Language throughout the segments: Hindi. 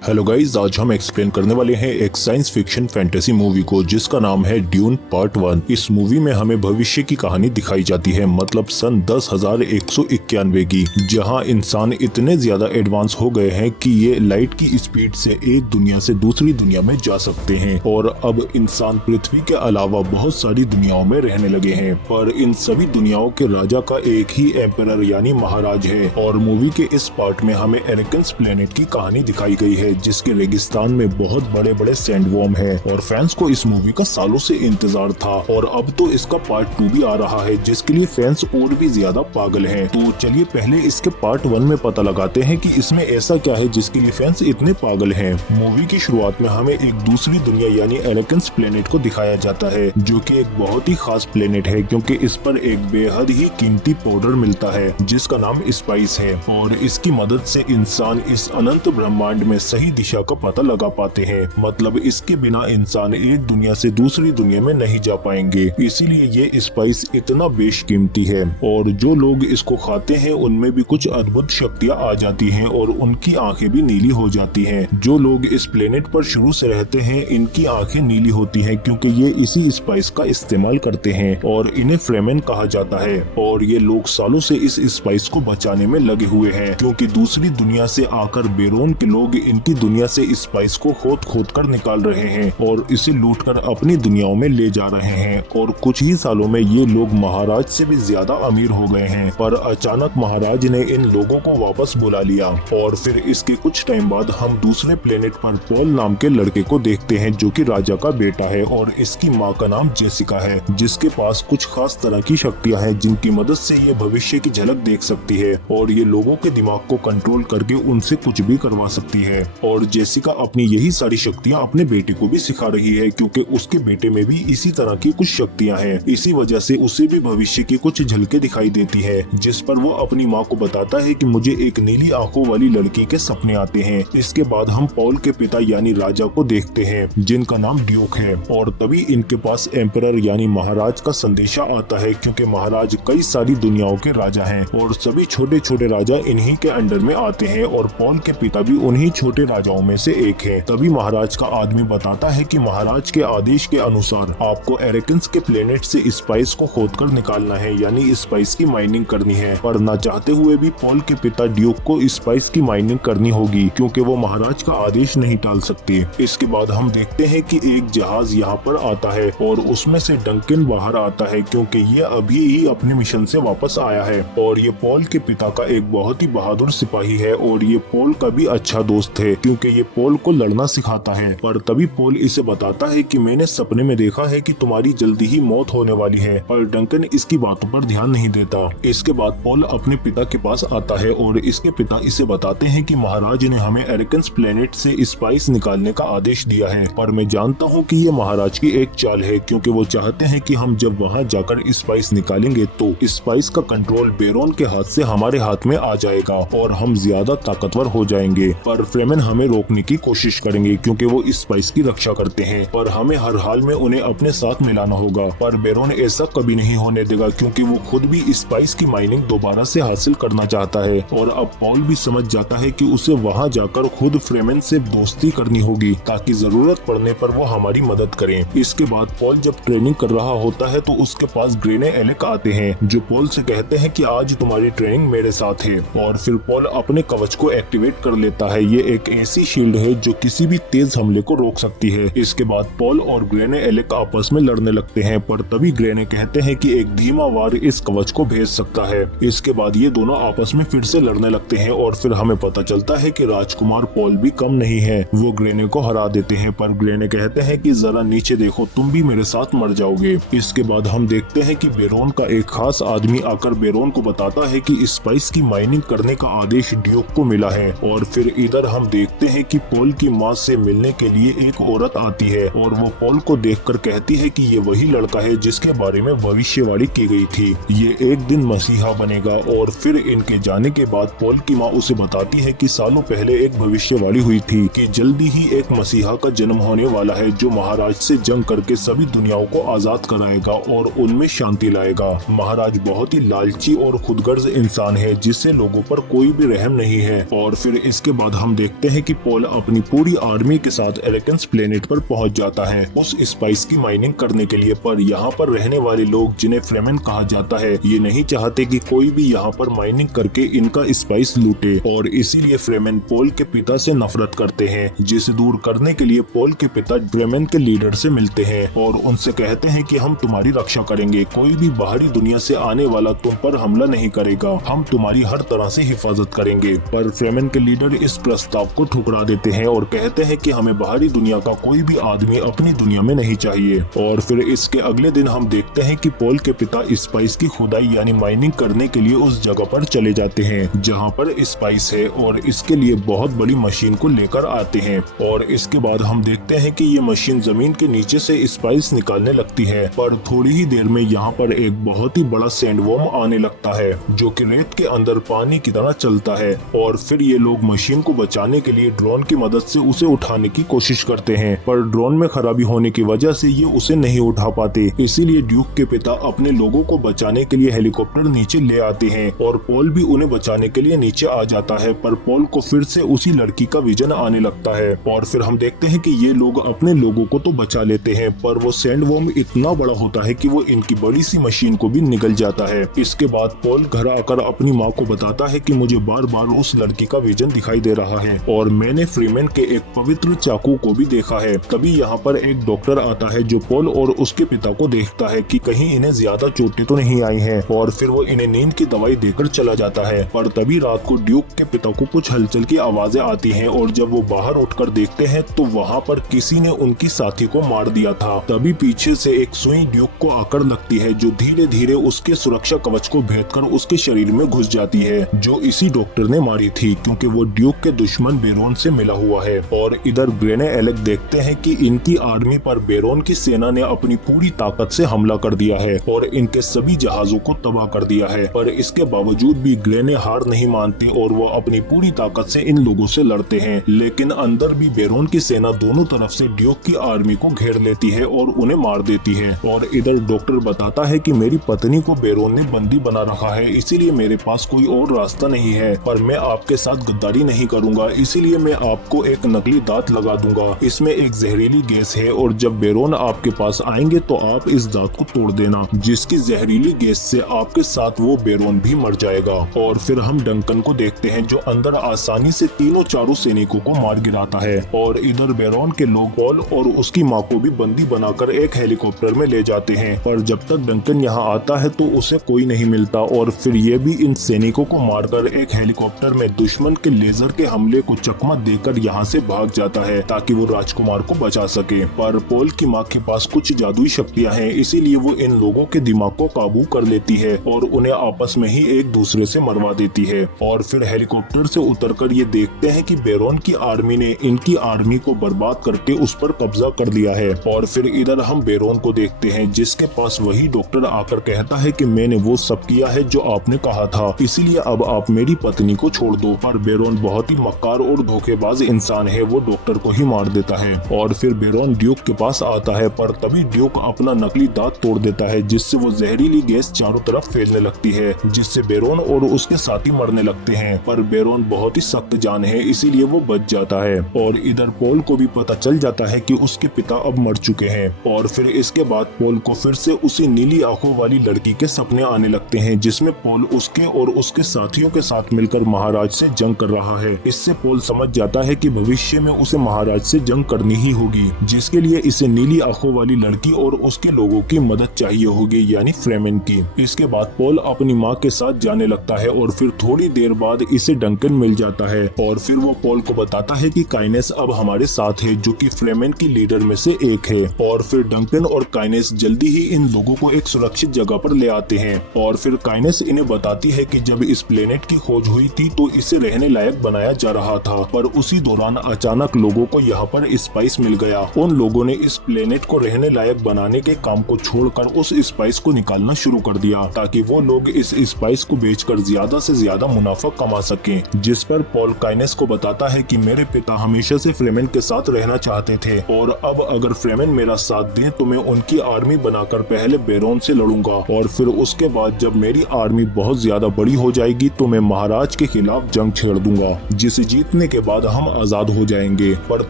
हेलो गाइज, आज हम एक्सप्लेन करने वाले हैं एक साइंस फिक्शन फैंटेसी मूवी को जिसका नाम है ड्यून पार्ट 1। इस मूवी में हमें भविष्य की कहानी दिखाई जाती है, मतलब सन 10,191 की, जहां इंसान इतने ज्यादा एडवांस हो गए हैं कि ये लाइट की स्पीड से एक दुनिया से दूसरी दुनिया में जा सकते हैं और अब इंसान पृथ्वी के अलावा बहुत सारी दुनियाओं में रहने लगे हैं। पर इन सभी दुनियाओं के राजा का एक ही एम्परर यानी महाराज है और मूवी के इस पार्ट में हमें एरेकन्स प्लेनेट की कहानी दिखाई गई है जिसके रेगिस्तान में बहुत बड़े बड़े सैंडवॉर्म है और फैंस को इस मूवी का सालों से इंतजार था और अब तो इसका पार्ट 2 भी आ रहा है जिसके लिए फैंस और भी ज्यादा पागल हैं। तो चलिए पहले इसके पार्ट 1 में पता लगाते हैं कि इसमें ऐसा क्या है जिसके लिए फैंस इतने पागल हैं। मूवी की शुरुआत में हमें एक दूसरी दुनिया यानी एरेकन्स प्लेनेट को दिखाया जाता है जो कि एक बहुत ही खास प्लेनेट है क्योंकि इस पर एक बेहद ही कीमती पाउडर मिलता है जिसका नाम स्पाइस है और इसकी मदद से इंसान इस अनंत ब्रह्मांड में सही दिशा का पता लगा पाते हैं। मतलब इसके बिना इंसान एक दुनिया से दूसरी दुनिया में नहीं जा पाएंगे, इसीलिए ये स्पाइस इतना बेशकीमती है और जो लोग इसको खाते हैं उनमें भी कुछ अद्भुत शक्तियाँ आ जाती हैं और उनकी आंखें भी नीली हो जाती हैं। जो लोग इस प्लेनेट पर शुरू से रहते हैं इनकी आंखें नीली होती हैं क्योंकि ये इसी स्पाइस का इस्तेमाल करते हैं और इन्हें फ्रेमेन कहा जाता है और ये लोग सालों से इस स्पाइस को बचाने में लगे हुए हैं क्योंकि दूसरी दुनिया से आकर बेरोन के लोग इनकी दुनिया से स्पाइस को खोद खोद कर निकाल रहे हैं और इसे लूटकर अपनी दुनियाओं में ले जा रहे हैं और कुछ ही सालों में ये लोग महाराज से भी ज्यादा अमीर हो गए हैं। पर अचानक महाराज ने इन लोगों को वापस बुला लिया और फिर इसके कुछ टाइम बाद हम दूसरे प्लेनेट पर पॉल नाम के लड़के को देखते हैं जो कि राजा का बेटा है और इसकी माँ का नाम जेसिका है जिसके पास कुछ खास तरह की शक्तियाँ हैं जिनकी मदद से ये भविष्य की झलक देख सकती है और ये लोगों के दिमाग को कंट्रोल करके उनसे कुछ भी करवा सकती है। और जेसिका अपनी यही सारी शक्तियां अपने बेटे को भी सिखा रही है क्योंकि उसके बेटे में भी इसी तरह की कुछ शक्तियां हैं। इसी वजह से उसे भी भविष्य की कुछ झलकें दिखाई देती है जिस पर वो अपनी माँ को बताता है कि मुझे एक नीली आंखों वाली लड़की के सपने आते हैं। इसके बाद हम पॉल के पिता यानी राजा को देखते हैं जिनका नाम ड्यूक है और तभी इनके पास एम्परर यानी महाराज का संदेशा आता है क्योंकि महाराज कई सारी दुनियाओं के राजा हैं और सभी छोटे छोटे राजा इन्हीं के अंडर में आते हैं और पॉल के पिता भी उन्हीं छोटे राजाओं में से एक है। तभी महाराज का आदमी बताता है कि महाराज के आदेश के अनुसार आपको एरेकन्स के प्लेनेट से स्पाइस को खोदकर निकालना है यानी स्पाइस की माइनिंग करनी है। पर न चाहते हुए भी पॉल के पिता ड्यूक को स्पाइस की माइनिंग करनी होगी क्योंकि वो महाराज का आदेश नहीं टाल सकते। इसके बाद हम देखते हैं कि एक जहाज यहाँ पर आता है और उसमें से डंकन बाहर आता है क्योंकि ये अभी ही अपने मिशन से वापस आया है और ये पॉल के पिता का एक बहुत ही बहादुर सिपाही है और ये पॉल का भी अच्छा दोस्त है क्योंकि ये पॉल को लड़ना सिखाता है। पर तभी पॉल इसे बताता है कि मैंने सपने में देखा है कि तुम्हारी जल्दी ही मौत होने वाली है, पर डंकन इसकी बातों पर ध्यान नहीं देता। इसके बाद पॉल अपने पिता के पास आता है और इसके पिता इसे बताते हैं कि महाराज ने हमें एरेकन्स प्लेनेट से स्पाइस निकालने का आदेश दिया है, पर मैं जानता हूँ कि ये महाराज की एक चाल है क्योंकि वो चाहते हैं कि हम जब वहाँ जाकर स्पाइस निकालेंगे तो स्पाइस का कंट्रोल बेरोन के हाथ से हमारे हाथ में आ जाएगा और हम ज्यादा ताकतवर हो जाएंगे। पर फ्रेमेन हमें रोकने की कोशिश करेंगे क्योंकि वो इस स्पाइस की रक्षा करते हैं, पर हमें हर हाल में उन्हें अपने साथ मिलाना होगा। पर बेरोन ऐसा कभी नहीं होने देगा क्योंकि वो खुद भी स्पाइस की माइनिंग दोबारा से हासिल करना चाहता है और अब पॉल भी समझ जाता है कि उसे वहाँ जाकर खुद फ्रेमेन से दोस्ती करनी होगी ताकि जरूरत पड़ने पर वो हमारी मदद करें। इसके बाद पॉल जब ट्रेनिंग कर रहा होता है तो उसके पास ग्रेने एलेक आते हैं जो पॉल से कहते हैं कि आज तुम्हारी ट्रेनिंग मेरे साथ है और फिर पॉल अपने कवच को एक्टिवेट कर लेता है। ये एक ऐसी शील्ड है जो किसी भी तेज हमले को रोक सकती है। इसके बाद पॉल और ग्रेने एलेक आपस में लड़ने लगते हैं पर तभी ग्रेने कहते हैं कि एक धीमा वार इस कवच को भेज सकता है। इसके बाद ये दोनों आपस में फिर से लड़ने लगते हैं और फिर हमें पता चलता है कि राजकुमार पॉल भी कम नहीं है, वो ग्रेने को हरा देते हैं। पर ग्रेने कहते हैं कि जरा नीचे देखो, तुम भी मेरे साथ मर जाओगे। इसके बाद हम देखते हैं कि बेरोन का एक खास आदमी आकर बेरोन को बताता है कि स्पाइस की माइनिंग करने का आदेश ड्यूक को मिला है और फिर इधर हम देखते हैं कि पॉल की माँ से मिलने के लिए एक औरत आती है और वो पॉल को देखकर कहती है कि ये वही लड़का है जिसके बारे में भविष्यवाणी की गई थी, ये एक दिन मसीहा बनेगा। और फिर इनके जाने के बाद पॉल की माँ उसे बताती है कि सालों पहले एक भविष्यवाणी हुई थी कि जल्दी ही एक मसीहा का जन्म होने वाला है जो महाराज से जंग करके सभी दुनियाओं को आजाद कराएगा और उनमें शांति लाएगा। महाराज बहुत ही लालची और खुदगर्ज इंसान है जिससे लोगों पर कोई भी रहम नहीं है। और फिर इसके बाद हम देखते हैं कि पॉल अपनी पूरी आर्मी के साथ एरेकेंस प्लेनेट पर पहुंच जाता है उस स्पाइस की माइनिंग करने के लिए। पर यहाँ पर रहने वाले लोग, जिन्हें फ्रेमेन कहा जाता है, ये नहीं चाहते कि कोई भी यहाँ पर माइनिंग करके इनका स्पाइस लूटे, और इसीलिए फ्रेमेन पॉल के पिता से नफरत करते हैं, जिसे दूर करने के लिए पॉल के पिता फ्रेमेन के लीडर से मिलते हैं और उनसे कहते हैं कि हम तुम्हारी रक्षा करेंगे, कोई भी बाहरी दुनिया से आने वाला तुम पर हमला नहीं करेगा, हम तुम्हारी हर तरह से हिफाजत करेंगे। पर फ्रेमेन के लीडर इस प्रस्ताव को ठुकरा देते हैं और कहते हैं कि हमें बाहरी दुनिया का कोई भी आदमी अपनी दुनिया में नहीं चाहिए। और फिर इसके अगले दिन हम देखते हैं कि पॉल के पिता स्पाइस की खुदाई यानी माइनिंग करने के लिए उस जगह पर चले जाते हैं जहां पर स्पाइस है, और इसके लिए बहुत बड़ी मशीन को लेकर आते हैं। और इसके बाद हम देखते हैं कि ये मशीन जमीन के नीचे से स्पाइस निकालने लगती है। पर थोड़ी ही देर में यहाँ पर एक बहुत ही बड़ा सैंडवर्म आने लगता है जो कि रेत के अंदर पानी की तरह चलता है, और फिर ये लोग मशीन को बचाने के लिए ड्रोन की मदद से उसे उठाने की कोशिश करते हैं। पर ड्रोन में खराबी होने की वजह से ये उसे नहीं उठा पाते। इसीलिए ड्यूक के पिता अपने लोगों को बचाने के लिए हेलीकॉप्टर नीचे ले आते हैं और पॉल भी उन्हें बचाने के लिए नीचे आ जाता है। पर पॉल को फिर से उसी लड़की का विजन आने लगता है, और फिर हम देखते हैं कि ये लोग अपने लोगों को तो बचा लेते हैं, पर वो सैंडवर्म इतना बड़ा होता है कि वो इनकी बड़ी सी मशीन को भी निगल जाता है। इसके बाद पॉल घर आकर अपनी माँ को बताता है कि मुझे बार बार उस लड़की का विजन दिखाई दे रहा है और मैंने फ्रीमैन के एक पवित्र चाकू को भी देखा है। तभी यहाँ पर एक डॉक्टर आता है जो पॉल और उसके पिता को देखता है कि कहीं इन्हें ज्यादा चोटें तो नहीं आई हैं, और फिर वो इन्हें नींद की दवाई देकर चला जाता है। पर तभी रात को ड्यूक के पिता को कुछ हलचल की आवाजें आती हैं, और जब वो बाहर उठकर देखते हैं तो वहाँ पर किसी ने उनकी साथी को मार दिया था। तभी पीछे से एक सुई ड्यूक को आकर लगती है जो धीरे धीरे उसके सुरक्षा कवच को भेदकर उसके शरीर में घुस जाती है, जो इसी डॉक्टर ने मारी थी क्योंकि वो ड्यूक के दुश्मन बेरोन से मिला हुआ है। और इधर ग्रेने एलेक देखते हैं कि इनकी आर्मी पर बेरोन की सेना ने अपनी पूरी ताकत से हमला कर दिया है और इनके सभी जहाजों को तबाह कर दिया है। पर इसके बावजूद भी ग्रेने हार नहीं मानती और वो अपनी पूरी ताकत से इन लोगों से लड़ते हैं, लेकिन अंदर भी बेरोन की सेना दोनों तरफ से ड्यूक की आर्मी को घेर लेती है और उन्हें मार देती है। और इधर डॉक्टर बताता है कि मेरी पत्नी को बेरोन ने बंदी बना रखा है, इसीलिए मेरे पास कोई और रास्ता नहीं है, पर मैं आपके साथ गद्दारी नहीं करूंगा, इसीलिए मैं आपको एक नकली दांत लगा दूंगा। इसमें एक जहरीली गैस है और जब बेरोन आपके पास आएंगे तो आप इस दांत को तोड़ देना, जिसकी जहरीली गैस से आपके साथ वो बेरोन भी मर जाएगा। और फिर हम डंकन को देखते हैं जो अंदर आसानी से तीनों चारों सैनिकों को मार गिराता है। और इधर बेरोन के लोग पॉल और उसकी माँ को भी बंदी बनाकर एक हेलीकॉप्टर में ले जाते हैं। पर जब तक डंकन यहाँ आता है तो उसे कोई नहीं मिलता, और फिर ये भी इन सैनिकों को मारकर एक हेलीकॉप्टर में दुश्मन के लेजर के हमले को चकमा देकर यहाँ से भाग जाता है ताकि वो राजकुमार को बचा सके। पर पॉल की माँ के पास कुछ जादुई शक्तियाँ हैं, इसीलिए वो इन लोगों के दिमाग को काबू कर लेती है और उन्हें आपस में ही एक दूसरे से मरवा देती है। और फिर हेलीकॉप्टर से उतरकर ये देखते हैं कि बेरोन की आर्मी ने इनकी आर्मी को बर्बाद करके उस पर कब्जा कर लिया है। और फिर इधर हम बेरोन को देखते हैं जिसके पास वही डॉक्टर आकर कहता है कि मैंने वो सब किया है जो आपने कहा था, इसीलिए अब आप मेरी पत्नी को छोड़ दो। पर बेरोन बहुत ही मक्कार और धोखेबाज इंसान है, वो डॉक्टर को ही मार देता है। और फिर बेरोन ड्यूक के पास आता है, पर तभी ड्यूक अपना नकली दांत तोड़ देता है जिससे वो जहरीली गैस चारों तरफ फैलने लगती है, जिससे बेरोन और उसके साथी मरने लगते हैं। पर बेरोन बहुत ही सख्त जान है, इसीलिए वो बच जाता है। और इधर पॉल को भी पता चल जाता है कि उसके पिता अब मर चुके हैं। और फिर इसके बाद पॉल को फिर से उसी नीली आंखों वाली लड़की के सपने आने लगते हैं जिसमें पॉल उसके और उसके साथियों के साथ मिलकर महाराज से जंग कर रहा है। इससे पॉल समझ जाता है कि भविष्य में उसे महाराज से जंग करनी ही होगी, जिसके लिए इसे नीली आंखों वाली लड़की और उसके लोगों की मदद चाहिए होगी, यानी फ्रेमेन की। इसके बाद पॉल अपनी माँ के साथ जाने लगता है और फिर थोड़ी देर बाद इसे डंकन मिल जाता है और फिर वो पॉल को बताता है कि काइनेस अब हमारे साथ है, जो कि फ्रेमेन की लीडर में से एक है। और फिर डंकन और काइनेस जल्दी ही इन लोगों को एक सुरक्षित जगह पर ले आते हैं। और फिर काइनेस इन्हें बताती है कि जब इस प्लेनेट की खोज हुई थी तो इसे रहने लायक बनाया जा रहा था, पर उसी दौरान अचानक लोगों को यहाँ पर स्पाइस मिल गया। उन लोगों ने इस प्लेनेट को रहने लायक बनाने के काम को छोड़कर उस स्पाइस को निकालना शुरू कर दिया ताकि वो लोग इस स्पाइस को बेचकर ज्यादा से ज्यादा मुनाफा कमा सकें। जिस पर पॉल काइनेस को बताता है कि मेरे पिता हमेशा से फ्रेमेन के साथ रहना चाहते थे और अब अगर फ्रेमेन मेरा साथ दे तो मैं उनकी आर्मी बनाकर पहले बेरोन से लड़ूंगा और फिर उसके बाद जब मेरी आर्मी बहुत ज्यादा बड़ी हो जाएगी तो मैं महाराज के खिलाफ जंग छेड़ दूंगा, जिसे जीतने मरने के बाद हम आजाद हो जाएंगे। पर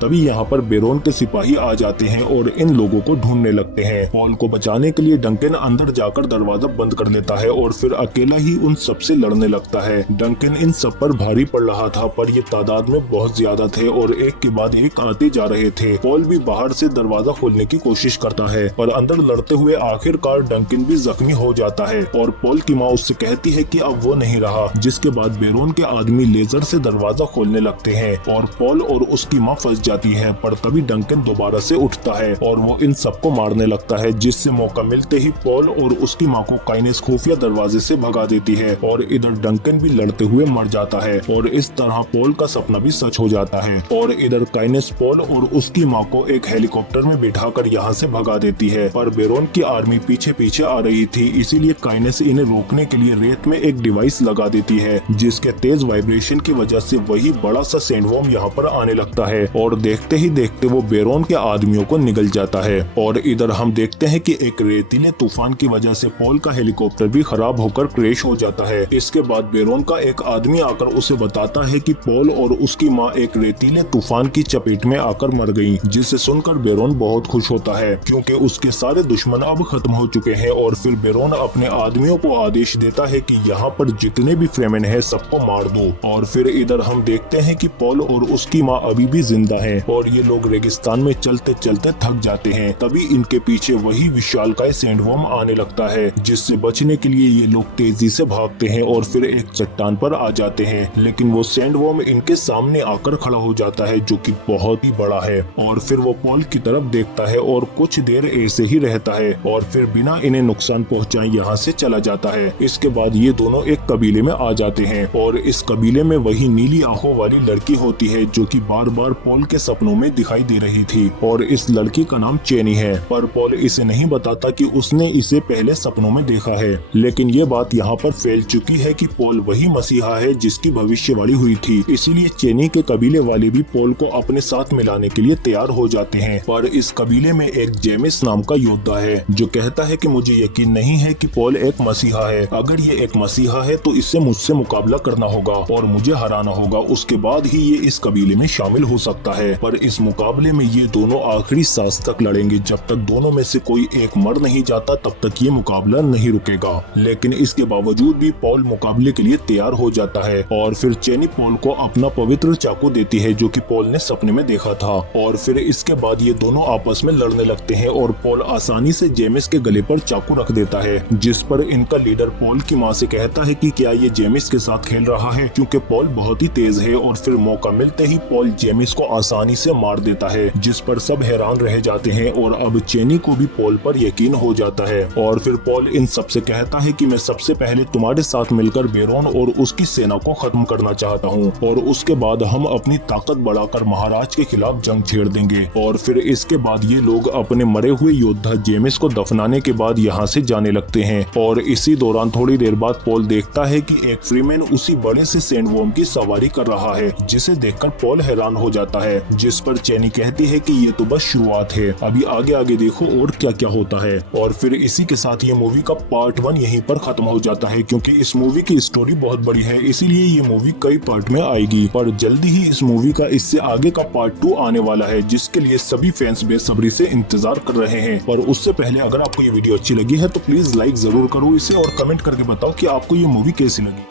तभी यहाँ पर बेरोन के सिपाही आ जाते हैं और इन लोगों को ढूंढने लगते हैं। पॉल को बचाने के लिए डंकन अंदर जाकर दरवाजा बंद कर लेता है और फिर अकेला ही उन सबसे लड़ने लगता है। डंकन इन सब पर भारी पड़ रहा था, पर ये तादाद में बहुत ज्यादा थे और एक के बाद एक आते जा रहे थे। पॉल भी बाहर से दरवाजा खोलने की कोशिश करता है, पर अंदर लड़ते हुए आखिरकार डंकन भी जख्मी हो जाता है और पॉल की माँ उससे कहती है कि अब वो नहीं रहा। जिसके बाद बेरोन के आदमी लेजर से दरवाजा खोलने लगते हैं और पॉल और उसकी माँ फंस जाती है। पर तभी डंकन दोबारा से उठता है और वो इन सबको मारने लगता है, जिससे मौका मिलते ही पॉल और उसकी माँ को काइनेस खुफिया दरवाजे से भगा देती है और इधर डंकन भी लड़ते हुए मर जाता है और इस तरह पॉल का सपना भी सच हो जाता है। और इधर काइनेस पॉल और उसकी माँ को एक हेलीकॉप्टर में बिठाकर यहाँ से भगा देती है, पर बेरोन की आर्मी पीछे पीछे आ रही थी, इसीलिए काइनेस इन्हें रोकने के लिए रेत में एक डिवाइस लगा देती है, जिसके तेज वाइब्रेशन की वजह से वही बड़ा सा सैंडवर्म यहाँ पर आने लगता है और देखते ही देखते वो बेरोन के आदमियों को निगल जाता है। और इधर हम देखते हैं कि एक रेतीले तूफान की वजह से पॉल का हेलीकॉप्टर भी खराब होकर क्रैश हो जाता है। इसके बाद बेरोन का एक आदमी आकर उसे बताता है कि पॉल और उसकी माँ एक रेतीले तूफान की चपेट में आकर मर गयी, जिसे सुनकर बेरोन बहुत खुश होता है क्योंकि उसके सारे दुश्मन अब खत्म हो चुके हैं। और फिर बेरोन अपने आदमियों को आदेश देता है कि यहाँ पर जितने भी फ्रेमेन है सबको मार दो। और फिर इधर हम देखते हैं कि पॉल और उसकी माँ अभी भी जिंदा है और ये लोग रेगिस्तान में चलते चलते थक जाते हैं। तभी इनके पीछे वही विशालकाय सैंडवर्म आने लगता है, जिससे बचने के लिए ये लोग तेजी से भागते हैं और फिर एक चट्टान पर आ जाते हैं। लेकिन वो सैंडवर्म इनके सामने आकर खड़ा हो जाता है, जो कि बहुत ही बड़ा है। और फिर वो पॉल की तरफ देखता है और कुछ देर ऐसे ही रहता है और फिर बिना इन्हें नुकसान पहुंचाए यहाँ से चला जाता है। इसके बाद ये दोनों एक कबीले में आ जाते हैं और इस कबीले में वही नीली आंखों वाली लड़की होती है, जो कि बार बार पॉल के सपनों में दिखाई दे रही थी। और इस लड़की का नाम चेनी है, पर पॉल इसे नहीं बताता कि उसने इसे पहले सपनों में देखा है। लेकिन ये बात यहाँ पर फैल चुकी है कि पॉल वही मसीहा है जिसकी भविष्यवाणी हुई थी, इसीलिए चेनी के कबीले वाले भी पॉल को अपने साथ मिलाने के लिए तैयार हो जाते हैं। पर इस कबीले में एक जेमिस नाम का योद्धा है जो कहता है कि मुझे यकीन नहीं है कि पॉल एक मसीहा है। अगर ये एक मसीहा है तो इससे मुझसे मुकाबला करना होगा और मुझे हराना होगा, उसके बाद ही ये इस कबीले में शामिल हो सकता है। पर इस मुकाबले में ये दोनों आखिरी सांस तक लड़ेंगे। जब तक दोनों में से कोई एक मर नहीं जाता तब तक ये मुकाबला नहीं रुकेगा। लेकिन इसके बावजूद भी पॉल मुकाबले के लिए तैयार हो जाता है और फिर चेनी पॉल को अपना पवित्र चाकू देती है, जो कि पॉल ने सपने में देखा था। और फिर इसके बाद ये दोनों आपस में लड़ने लगते हैं और पॉल आसानी से जेमिस के गले पर चाकू रख देता है, जिस पर इनका लीडर पॉल की माँ से कहता है कि क्या ये जेमिस के साथ खेल रहा है, क्योंकि पॉल बहुत ही तेज है। और फिर मौका मिलते ही पॉल जेमिस को आसानी से मार देता है, जिस पर सब हैरान रह जाते हैं और अब चेनी को भी पॉल पर यकीन हो जाता है। और फिर पॉल इन सबसे कहता है कि मैं सबसे पहले तुम्हारे साथ मिलकर बेरोन और उसकी सेना को खत्म करना चाहता हूँ और उसके बाद हम अपनी ताकत बढ़ाकर महाराज के खिलाफ जंग छेड़ देंगे। और फिर इसके बाद ये लोग अपने मरे हुए योद्धा जेमिस को दफनाने के बाद यहाँ से जाने लगते हैं। और इसी दौरान थोड़ी देर बाद पॉल देखता है कि एक फ्रीमैन उसी बड़े से सैंडवर्म की सवारी कर रहा है, जिसे देखकर पॉल हैरान हो जाता है। जिस पर चेनी कहती है कि ये तो बस शुरुआत है, अभी आगे आगे देखो और क्या क्या होता है। और फिर इसी के साथ ये मूवी का पार्ट 1 यहीं पर खत्म हो जाता है, क्योंकि इस मूवी की स्टोरी बहुत बड़ी है, इसीलिए ये मूवी कई पार्ट में आएगी। पर जल्दी ही इस मूवी का इससे आगे का पार्ट 2 आने वाला है, जिसके लिए सभी फैंस बेसब्री से इंतजार कर रहे हैं। और उससे पहले अगर आपको ये वीडियो अच्छी लगी है तो प्लीज लाइक जरूर करो इसे और कमेंट करके बताओ कि आपको ये मूवी कैसी लगी।